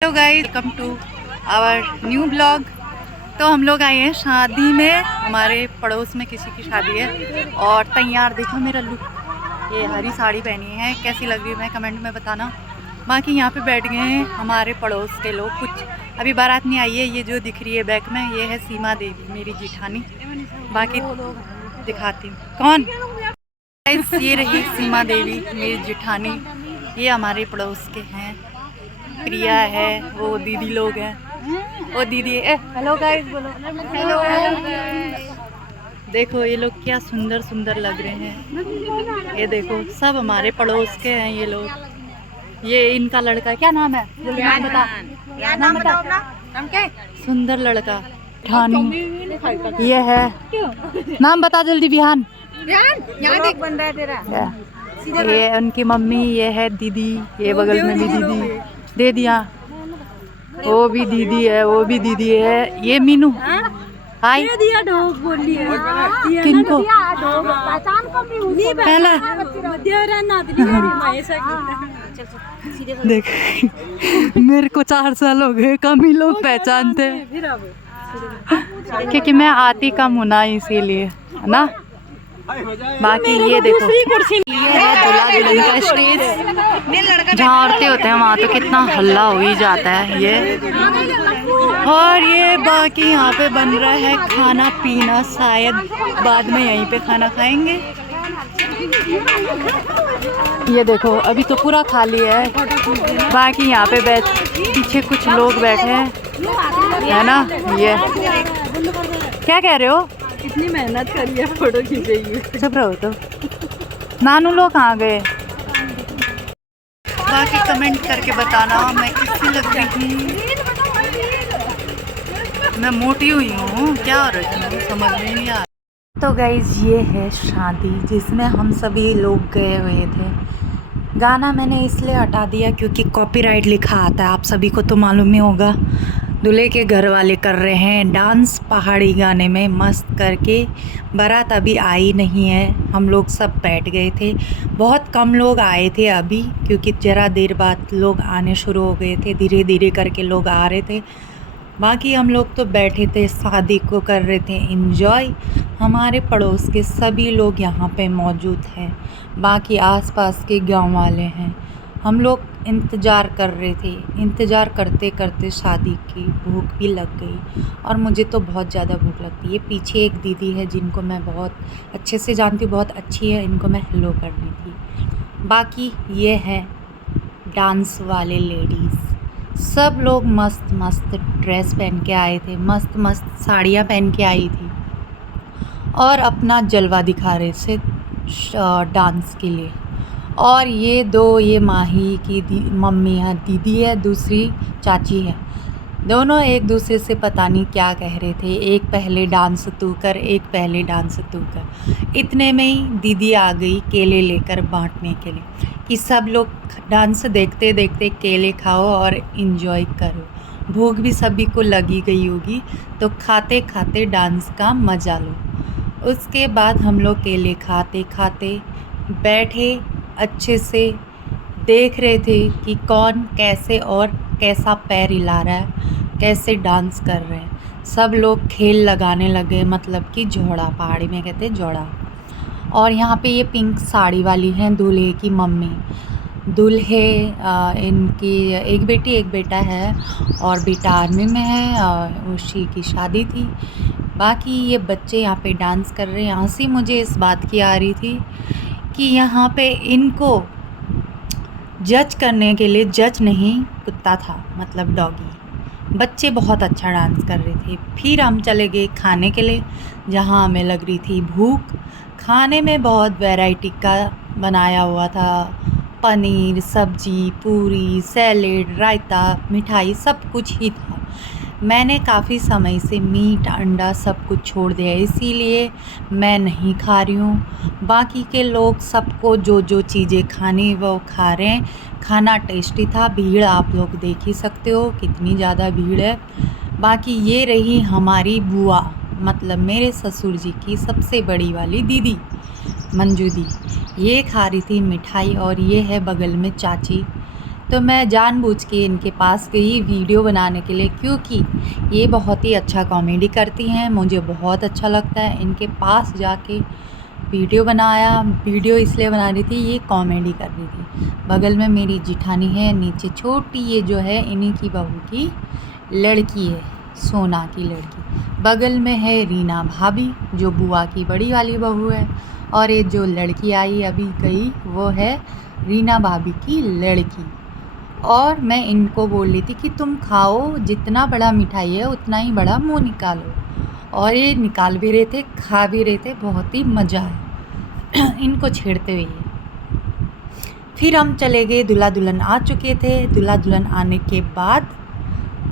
Hello guys, welcome to our new blog. तो हम लोग आए हैं शादी में, हमारे पड़ोस में किसी की शादी है। और तैयार देखो मेरा लुक, ये हरी साड़ी पहनी है, कैसी लग रही है मैं कमेंट में बताना। बाकी यहाँ पे बैठ गए हैं हमारे पड़ोस के लोग, कुछ अभी बारात नहीं आई है। ये जो दिख रही है बैक में, ये है सीमा देवी मेरी जिठानी। बाकी दिखाती हूँ कौन। गाइस, ये रही सीमा देवी मेरी जिठानी, ये हमारे पड़ोस के हैं। प्रिया है, वो दीदी लोग हैं, वो दीदी हेलो गाइस बोलो हेलो। देखो ये लोग क्या सुंदर सुंदर लग रहे हैं। ये देखो सब हमारे पड़ोस के हैं ये लोग। ये इनका लड़का क्या नाम है, जल्दी नाम बता, नाम बता। सुंदर लड़का ठानी, ये है, नाम बता जल्दी। बिहान बन रहा है तेरा। ये उनकी मम्मी, ये है दीदी, ये बगल में भी दीदी दे दिया, वो भी दीदी है, वो भी दीदी है। ये मीनू हाय दिया ढोक बोल लिया किनको पहचान को भी पहले देख मेरे को 4 साल हो गए, कम ही लोग पहचानते हैं क्योंकि मैं आती कम हूँ ना, इसीलिए है ना। बाकी ये देखो, ये है दूल्हा दुल्हन का स्टेज। जहाँ औरतें होते हैं वहाँ तो कितना हल्ला हो ही जाता है ये। और ये बाकी यहाँ पे बन रहा है खाना पीना, शायद बाद में यहीं पे खाना खाएंगे। ये देखो अभी तो पूरा खाली है। बाकी यहाँ पे पीछे कुछ लोग बैठे हैं, है ना। ये क्या कह रहे हो, कितनी मेहनत करी है फोटो खींचेगी। चुप रहो तो। नानू लोग कहाँ गए। बाकी कमेंट करके बताना मैं किससे लग रही हूँ। मैं मोटी हुई हूँ क्या, हो रही हूँ समझ में नहीं आ रहा। तो गाइज ये है शादी जिसमें हम सभी लोग गए हुए थे। गाना मैंने इसलिए हटा दिया क्योंकि कॉपीराइट लिखा आता है, आप सभी को तो मालूम ही होगा। दूल्हे के घर वाले कर रहे हैं डांस पहाड़ी गाने में मस्त करके। बारात अभी आई नहीं है, हम लोग सब बैठ गए थे। बहुत कम लोग आए थे अभी, क्योंकि ज़रा देर बाद लोग आने शुरू हो गए थे, धीरे धीरे करके लोग आ रहे थे। बाकी हम लोग तो बैठे थे, शादी को कर रहे थे एंजॉय। हमारे पड़ोस के सभी लोग यहाँ पे मौजूद हैं, बाकी आसपास के गांव वाले हैं। हम लोग इंतज़ार कर रहे थे, इंतज़ार करते करते शादी की भूख भी लग गई। और मुझे तो बहुत ज़्यादा भूख लगती है। पीछे एक दीदी है जिनको मैं बहुत अच्छे से जानती हूँ, बहुत अच्छी है, इनको मैं हेलो कर रही थी। बाकी ये है डांस वाले लेडीज़, सब लोग मस्त मस्त ड्रेस पहन के आए थे, मस्त मस्त साड़ियाँ पहन के आई थी और अपना जलवा दिखा रहे थे डांस के लिए। और ये दो, ये माही की मम्मी है, दीदी है, दूसरी चाची है। दोनों एक दूसरे से पता नहीं क्या कह रहे थे, एक पहले डांस तू कर, एक पहले डांस तू कर। इतने में ही दीदी आ गई केले लेकर बांटने के लिए कि सब लोग डांस देखते देखते केले खाओ और इन्जॉय करो। भूख भी सभी को लगी गई होगी, तो खाते खाते डांस का मज़ा लो। उसके बाद हम लोग केले खाते खाते बैठे, अच्छे से देख रहे थे कि कौन कैसे और कैसा पैर हिला रहा है, कैसे डांस कर रहे हैं। सब लोग खेल लगाने लगे, मतलब कि जोड़ा, पहाड़ी में कहते हैं जोड़ा। और यहाँ पे ये पिंक साड़ी वाली हैं दूल्हे की मम्मी। दूल्हे इनकी एक बेटी एक बेटा है, और बेटा आर्मी में है, उसी की शादी थी। बाकी ये बच्चे यहाँ पे डांस कर रहे हैं। हंसी मुझे इस बात की आ रही थी कि यहाँ पे इनको जज करने के लिए जज नहीं, कुत्ता था, मतलब डॉगी। बच्चे बहुत अच्छा डांस कर रहे थे। फिर हम चले गए खाने के लिए, जहाँ हमें लग रही थी भूख। खाने में बहुत वैरायटी का बनाया हुआ था, पनीर, सब्जी, पूरी, सैलेड, रायता, मिठाई, सब कुछ ही था। मैंने काफ़ी समय से मीट अंडा सब कुछ छोड़ दिया है, इसीलिए मैं नहीं खा रही हूँ। बाकी के लोग सबको जो जो चीज़ें खानी वो खा रहे हैं। खाना टेस्टी था। भीड़ आप लोग देख ही सकते हो कितनी ज़्यादा भीड़ है। बाकी ये रही हमारी बुआ, मतलब मेरे ससुर जी की सबसे बड़ी वाली दीदी मंजू दी, ये खा रही थी मिठाई। और ये है बगल में चाची, तो मैं जानबूझ के इनके पास गई वीडियो बनाने के लिए, क्योंकि ये बहुत ही अच्छा कॉमेडी करती हैं। मुझे बहुत अच्छा लगता है इनके पास जाके वीडियो बनाया। वीडियो इसलिए बना रही थी, ये कॉमेडी कर रही थी। बगल में मेरी जिठानी है, नीचे छोटी ये जो है इन्हीं की बहू की लड़की है, सोना की लड़की। बगल में है रीना भाभी जो बुआ की बड़ी वाली बहू है, और ये जो लड़की आई अभी गई वो है रीना भाभी की लड़की। और मैं इनको बोल रही थी कि तुम खाओ, जितना बड़ा मिठाई है उतना ही बड़ा मुंह निकालो। और ये निकाल भी रहे थे, खा भी रहे थे, बहुत ही मज़ा है इनको छेड़ते हुए। फिर हम चले गए, दूल्हा दुल्हन आ चुके थे। दूल्हा दुल्हन आने के बाद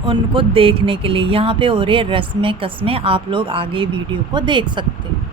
उनको देखने के लिए यहाँ पे हो रहे रस्में कस्में, आप लोग आगे वीडियो को देख सकते हैं।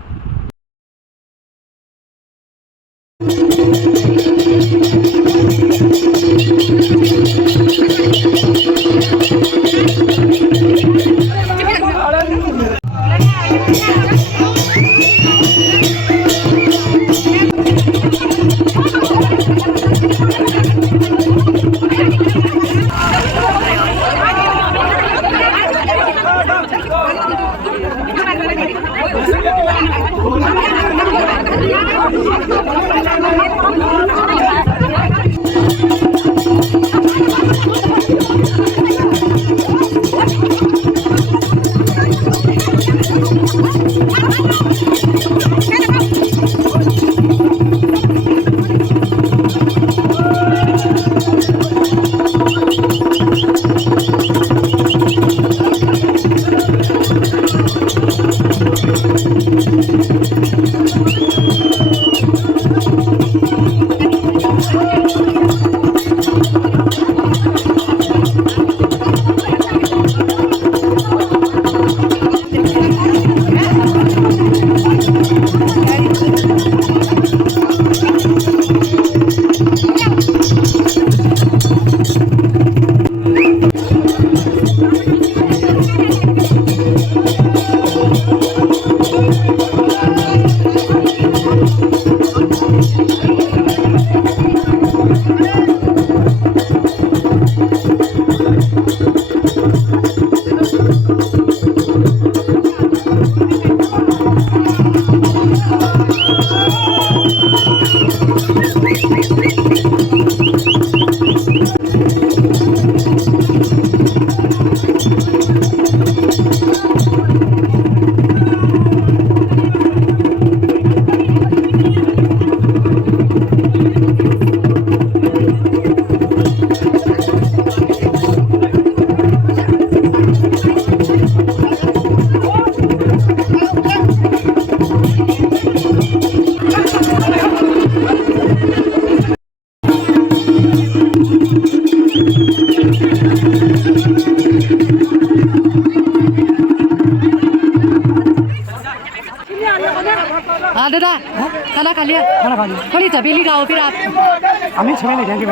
हाँ दादा, खाना खा लिया? खाना खा लिया। थोड़ी तबेली खाओ फिर आप। हमें छः नहीं जाएंगे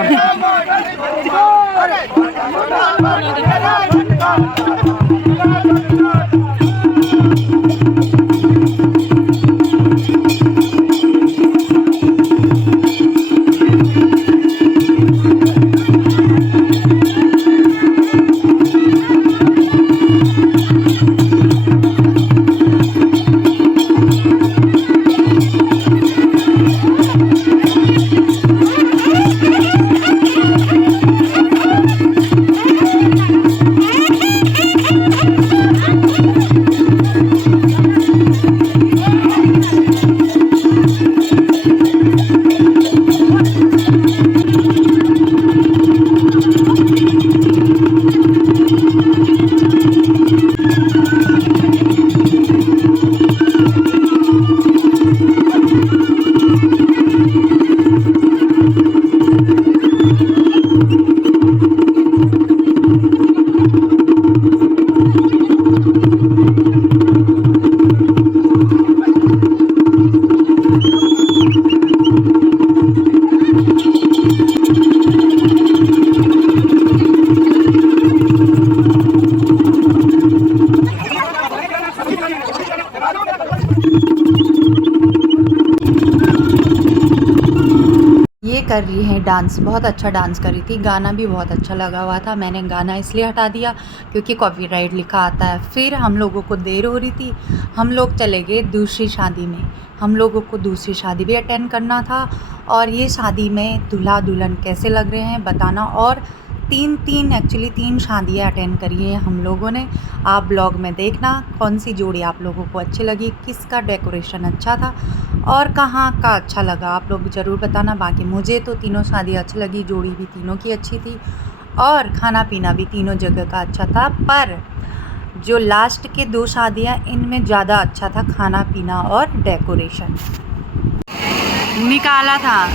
कर रही हैं डांस, बहुत अच्छा डांस कर रही थी। गाना भी बहुत अच्छा लगा हुआ था। मैंने गाना इसलिए हटा दिया क्योंकि कॉपीराइट लिखा आता है। फिर हम लोगों को देर हो रही थी, हम लोग चले गए दूसरी शादी में। हम लोगों को दूसरी शादी भी अटेंड करना था और ये शादी में दूल्हा दुल्हन कैसे लग रहे हैं बताना। और एक्चुअली तीन शादियाँ अटेंड करी हैं हम लोगों ने। आप ब्लॉग में देखना कौन सी जोड़ी आप लोगों को अच्छी लगी, किसका डेकोरेशन अच्छा था और कहाँ का अच्छा लगा, आप लोग ज़रूर बताना। बाकी मुझे तो तीनों शादियाँ अच्छी लगी, जोड़ी भी तीनों की अच्छी थी और खाना पीना भी तीनों जगह का अच्छा था। पर जो लास्ट के 2 शादियाँ, इनमें ज़्यादा अच्छा था खाना पीना और डेकोरेशन। निकाला था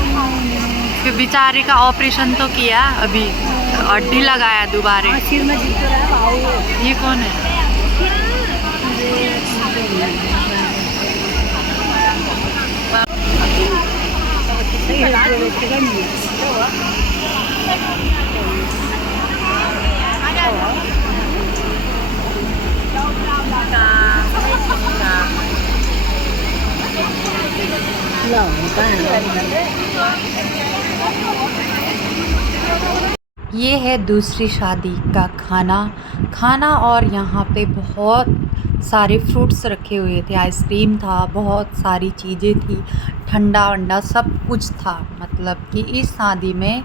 कि बेचारे का ऑपरेशन तो किया, अभी हड्डी लगाया दोबारा। ये कौन है? ये है दूसरी शादी का खाना और यहाँ पे बहुत सारे फ्रूट्स रखे हुए थे, आइसक्रीम था, बहुत सारी चीज़ें थी, ठंडा वंडा सब कुछ था। मतलब कि इस शादी में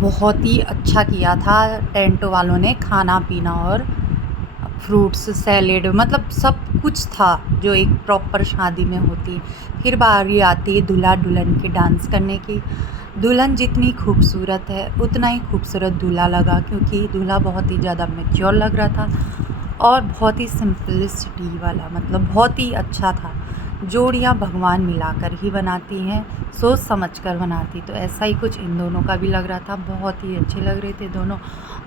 बहुत ही अच्छा किया था टेंट वालों ने, खाना पीना और फ्रूट्स सैलेड, मतलब सब कुछ था जो एक प्रॉपर शादी में होती। फिर बारी आती है दूल्हा दुल्हन के डांस करने की। दुल्हन जितनी खूबसूरत है उतना ही खूबसूरत दूल्हा लगा, क्योंकि दूल्हा बहुत ही ज़्यादा मैच्योर लग रहा था और बहुत ही सिंपलिसिटी वाला, मतलब बहुत ही अच्छा था। जोड़ियाँ भगवान मिलाकर ही बनाती हैं, सोच समझकर बनाती, तो ऐसा ही कुछ इन दोनों का भी लग रहा था। बहुत ही अच्छे लग रहे थे दोनों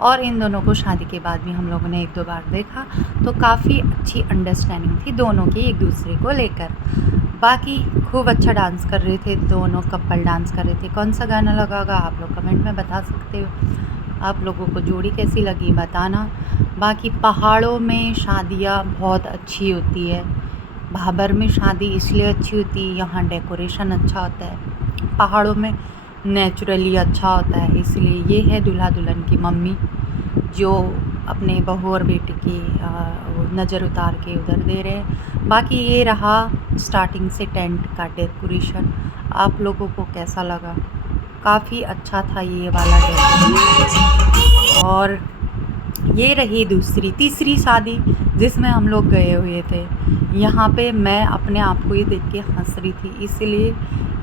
और इन दोनों को शादी के बाद भी हम लोगों ने 1-2 बार देखा, तो काफ़ी अच्छी अंडरस्टैंडिंग थी दोनों की एक दूसरे को लेकर। बाकी खूब अच्छा डांस कर रहे थे दोनों, कपल डांस कर रहे थे। कौन सा गाना लगा होगा आप लोग कमेंट में बता सकते हो। आप लोगों को जोड़ी कैसी लगी बताना। बाकी पहाड़ों में शादियाँ बहुत अच्छी होती है। भाबर में शादी इसलिए अच्छी होती है, यहाँ डेकोरेशन अच्छा होता है, पहाड़ों में नेचुरली अच्छा होता है। इसलिए ये है दूल्हा दुल्हन की मम्मी जो अपने बहू और बेटे की नज़र उतार के उधर दे रहे हैं। बाकी ये रहा स्टार्टिंग से टेंट का डेकोरेशन, आप लोगों को कैसा लगा? काफ़ी अच्छा था ये वाला डेकोरेशन। और ये रही तीसरी शादी जिसमें हम लोग गए हुए थे। यहाँ पे मैं अपने आप को ही देख के हंस रही थी, इसलिए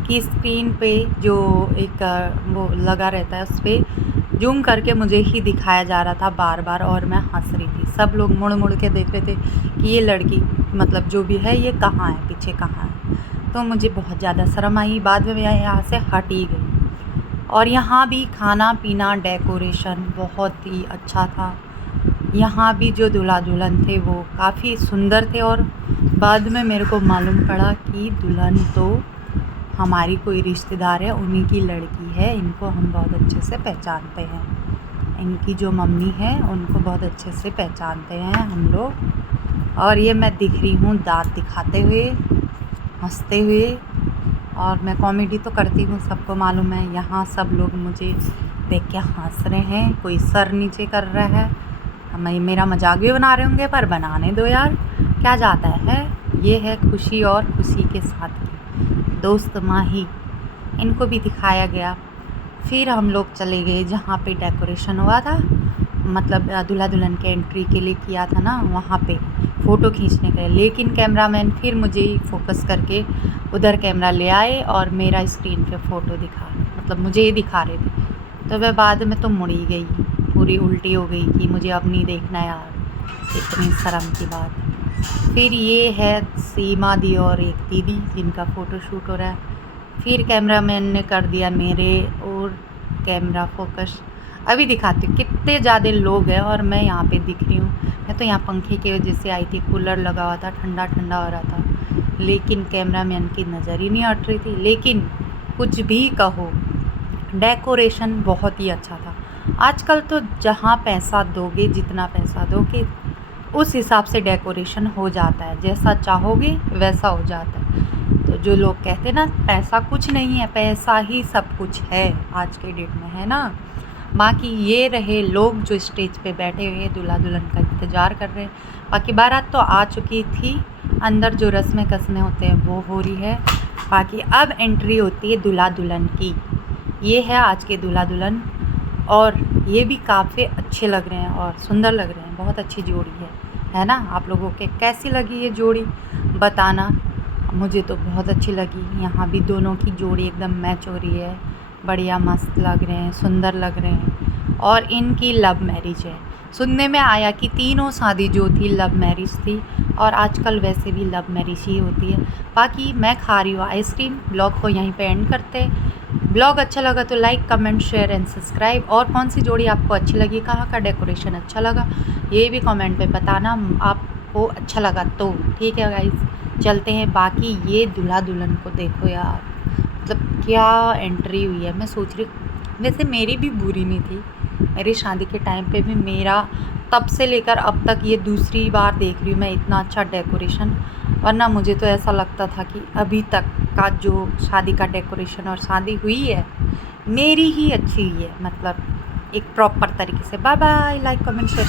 कि स्क्रीन पे जो एक वो लगा रहता है उस पर जूम करके मुझे ही दिखाया जा रहा था बार बार और मैं हंस रही थी। सब लोग मुड़ मुड़ के देख रहे थे कि ये लड़की, मतलब जो भी है, ये कहाँ है, पीछे कहाँ है। तो मुझे बहुत ज़्यादा शर्म आई, बाद में मैं यहाँ से हट ही गई। और यहाँ भी खाना पीना डेकोरेशन बहुत ही अच्छा था। यहाँ भी जो दूल्हा दुल्हन थे वो काफ़ी सुंदर थे और बाद में मेरे को मालूम पड़ा कि दुल्हन तो हमारी कोई रिश्तेदार है, उन्हीं की लड़की है। इनको हम बहुत अच्छे से पहचानते हैं, इनकी जो मम्मी है उनको बहुत अच्छे से पहचानते हैं हम लोग। और ये मैं दिख रही हूँ दांत दिखाते हुए, हंसते हुए, और मैं कॉमेडी तो करती हूँ, सबको मालूम है। यहाँ सब लोग मुझे देख के हंस रहे हैं, कोई सर नीचे कर रहा है। मेरा मजाक भी बना रहे होंगे, पर बनाने दो यार, क्या जाता है। ये है खुशी और खुशी के साथ की दोस्त माही, इनको भी दिखाया गया। फिर हम लोग चले गए जहाँ पे डेकोरेशन हुआ था, मतलब दूल्हा दुल्हन के एंट्री के लिए किया था ना, वहाँ पे फ़ोटो खींचने के लिए। लेकिन कैमरामैन फिर मुझे ही फोकस करके उधर कैमरा ले आए और मेरा स्क्रीन पे फ़ोटो दिखा, मतलब मुझे ही दिखा रहे थे। तो मैं बाद में तो मुड़ ही गई, पूरी उल्टी हो गई कि मुझे अब नहीं देखना यार, इतनी शर्म की बात। फिर ये है सीमा दी और एक दीदी जिनका फ़ोटो शूट हो रहा है। फिर कैमरामैन ने कर दिया मेरे और कैमरा फोकस। अभी दिखाती हूँ कितने ज़्यादा लोग हैं और मैं यहाँ पे दिख रही हूँ। मैं तो यहाँ पंखे की वजह से आई थी, कूलर लगा हुआ था, ठंडा ठंडा हो रहा था, लेकिन कैमरामैन की नज़र ही नहीं हट रही थी। लेकिन कुछ भी कहो, डेकोरेशन बहुत ही अच्छा था। आजकल तो जहाँ पैसा दोगे, जितना पैसा दोगे उस हिसाब से डेकोरेशन हो जाता है, जैसा चाहोगे वैसा हो जाता है। तो जो लोग कहते ना पैसा कुछ नहीं है, पैसा ही सब कुछ है आज के डेट में, है ना। बाकी ये रहे लोग जो स्टेज पे बैठे हुए दूल्हा दुल्हन का इंतज़ार कर रहे हैं। बाकी बारात तो आ चुकी थी, अंदर जो रस्में कसमें होते हैं वो हो रही है। बाकी अब एंट्री होती है दूल्हा दुल्हन की। ये है आज के दूल्हा दुल्हन, और ये भी काफ़ी अच्छे लग रहे हैं और सुंदर लग रहे हैं। बहुत अच्छी जोड़ी है ना। आप लोगों के कैसी लगी ये जोड़ी बताना। मुझे तो बहुत अच्छी लगी। यहाँ भी दोनों की जोड़ी एकदम मैच हो रही है, बढ़िया मस्त लग रहे हैं, सुंदर लग रहे हैं। और इनकी लव मैरिज है। सुनने में आया कि तीनों शादी जो थी लव मैरिज थी, और आजकल वैसे भी लव मैरिज ही होती है। बाकी मैं खा रही हूँ आइसक्रीम। ब्लॉग को यहीं पे एंड करते। ब्लॉग अच्छा लगा तो like comment share and subscribe. और कौन सी जोड़ी आपको अच्छी लगी, कहाँ का डेकोरेशन अच्छा लगा, ये भी कमेंट पे बताना आपको अच्छा लगा तो। ठीक है गाइस, चलते हैं। बाकी ये दूल्हा दुल्हन को देखो यार, मतलब क्या एंट्री हुई है। मैं सोच रही, वैसे मेरी भी बुरी नहीं थी। मेरी शादी के टाइम पे भी मेरा तब से लेकर अब तक ये दूसरी बार देख रही हूँ मैं इतना अच्छा डेकोरेशन। वरना मुझे तो ऐसा लगता था कि अभी तक का जो शादी का डेकोरेशन और शादी हुई है मेरी ही अच्छी हुई है, मतलब एक प्रॉपर तरीके से। Bye bye, like comment share.